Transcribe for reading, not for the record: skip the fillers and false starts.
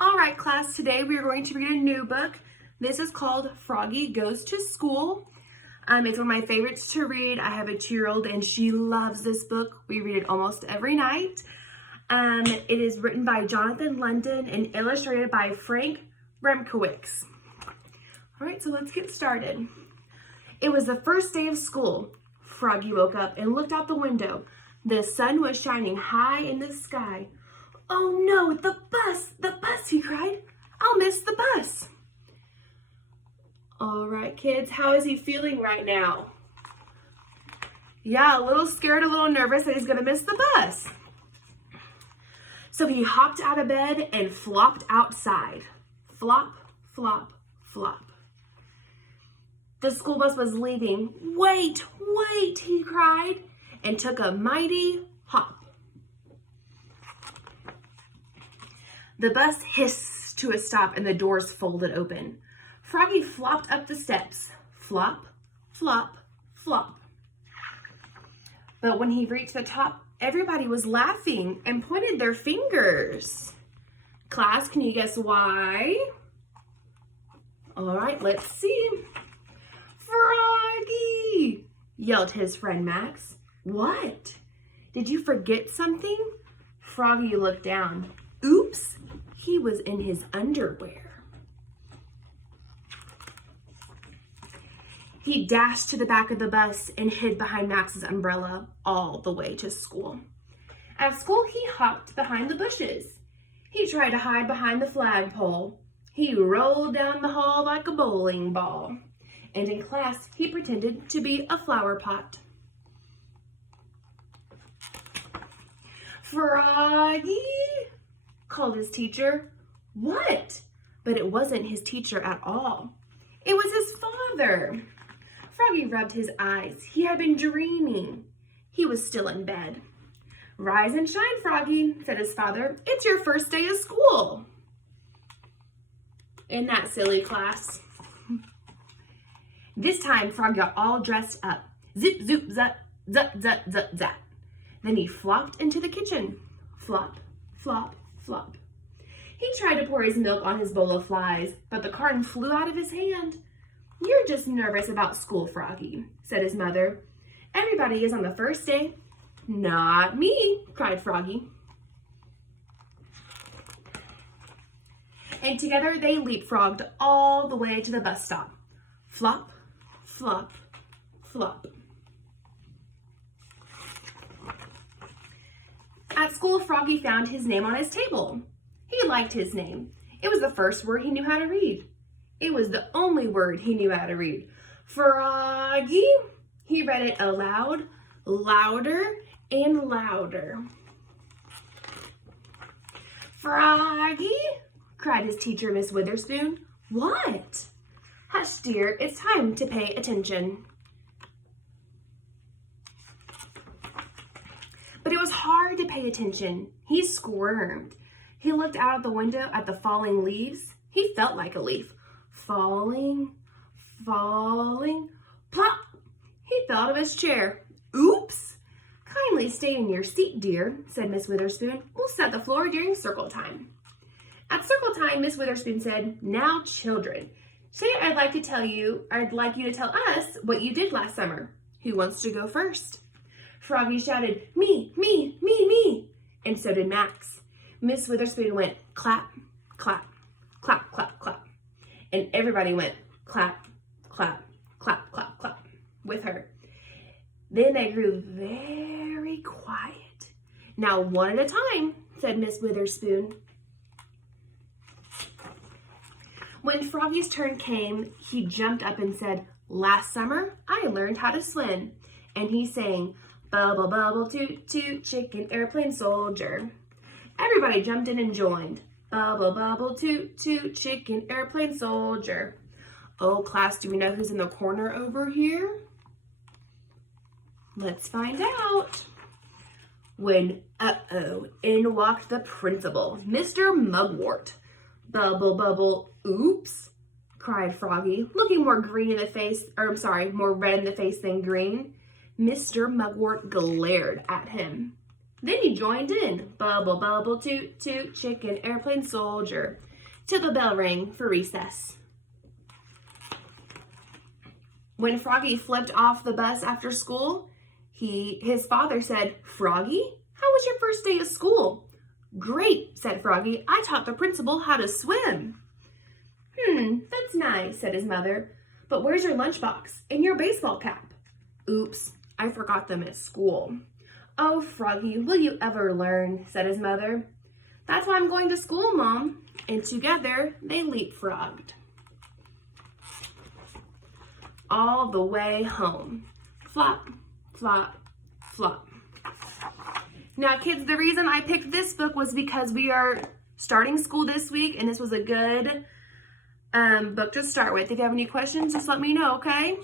All right, class, today we are going to read a new book. This is called Froggy Goes to School. It's one of my favorites to read. I have a 2-year-old and she loves this book. We read it almost every night. It is written by Jonathan London and illustrated by Frank Remkowicz. All right, so let's get started. It was the first day of school. Froggy woke up and looked out the window. The sun was shining high in the sky. "Oh no, the bus," he cried. "I'll miss the bus." All right, kids, how is he feeling right now? Yeah, a little scared, a little nervous that he's gonna miss the bus. So he hopped out of bed and flopped outside. Flop, flop, flop. The school bus was leaving. "Wait, wait," he cried, and took a mighty hop. The bus hissed to a stop and the doors folded open. Froggy flopped up the steps. Flop, flop, flop. But when he reached the top, everybody was laughing and pointed their fingers. Class, can you guess why? All right, let's see. "Froggy!" yelled his friend Max. "What? Did you forget something?" Froggy looked down. Oops, he was in his underwear. He dashed to the back of the bus and hid behind Max's umbrella all the way to school. At school, he hopped behind the bushes. He tried to hide behind the flagpole. He rolled down the hall like a bowling ball. And in class, he pretended to be a flower pot. "Froggy!" called his teacher. "What?" But it wasn't his teacher at all. It was his father. Froggy rubbed his eyes. He had been dreaming. He was still in bed. "Rise and shine, Froggy," said his father. "It's your first day of school." Isn't that silly, class? This time, Frog got all dressed up. Zip, zoop, zap, zap, zap, zap, zap. Then he flopped into the kitchen. Flop, flop, flop. He tried to pour his milk on his bowl of flies, but the carton flew out of his hand. "You're just nervous about school, Froggy," said his mother. "Everybody is on the first day." "Not me," cried Froggy. And together they leapfrogged all the way to the bus stop. Flop, flop, flop. At school, Froggy found his name on his table. He liked his name. It was the first word he knew how to read. It was the only word he knew how to read. Froggy. He read it aloud, louder, and louder. "Froggy!" cried his teacher, Miss Witherspoon. "What?" "Hush, dear, it's time to pay attention." But it was hard to pay attention. He squirmed. He looked out of the window at the falling leaves. He felt like a leaf. Falling, falling, plop! He fell out of his chair. "Oops! Kindly stay in your seat, dear," said Miss Witherspoon. "We'll set the floor during circle time." At circle time, Miss Witherspoon said, "Now, children, today I'd like you to tell us what you did last summer. Who wants to go first?" Froggy shouted, "Me, me, me, me," and so did Max. Miss Witherspoon went clap, clap, clap, clap, clap, and everybody went clap, clap, clap, clap, clap with her. Then they grew very quiet. "Now one at a time," said Miss Witherspoon. When Froggy's turn came, he jumped up and said, "Last summer, I learned how to swim." And he sang, "Bubble, bubble, toot, toot, chicken, airplane, soldier." Everybody jumped in and joined. Bubble, bubble, toot, toot, chicken, airplane, soldier. Oh, class, do we know who's in the corner over here? Let's find out. When, in walked the principal, Mr. Mugwort. "Bubble, bubble, oops," cried Froggy, looking more red in the face than green. Mr. Mugwort glared at him. Then he joined in. Bubble, bubble, toot, toot, chicken, airplane, soldier. Till the bell rang for recess. When Froggy flipped off the bus after school, his father said, "Froggy, how was your first day of school?" "Great," said Froggy. "I taught the principal how to swim." That's nice," said his mother. "But where's your lunchbox and your baseball cap?" "Oops, I forgot them at school." "Oh, Froggy, will you ever learn?" said his mother. "That's why I'm going to school, Mom." And together they leapfrogged all the way home. Flop, flop, flop. Now, kids, the reason I picked this book was because we are starting school this week, and this was a good book to start with. If you have any questions, just let me know, okay?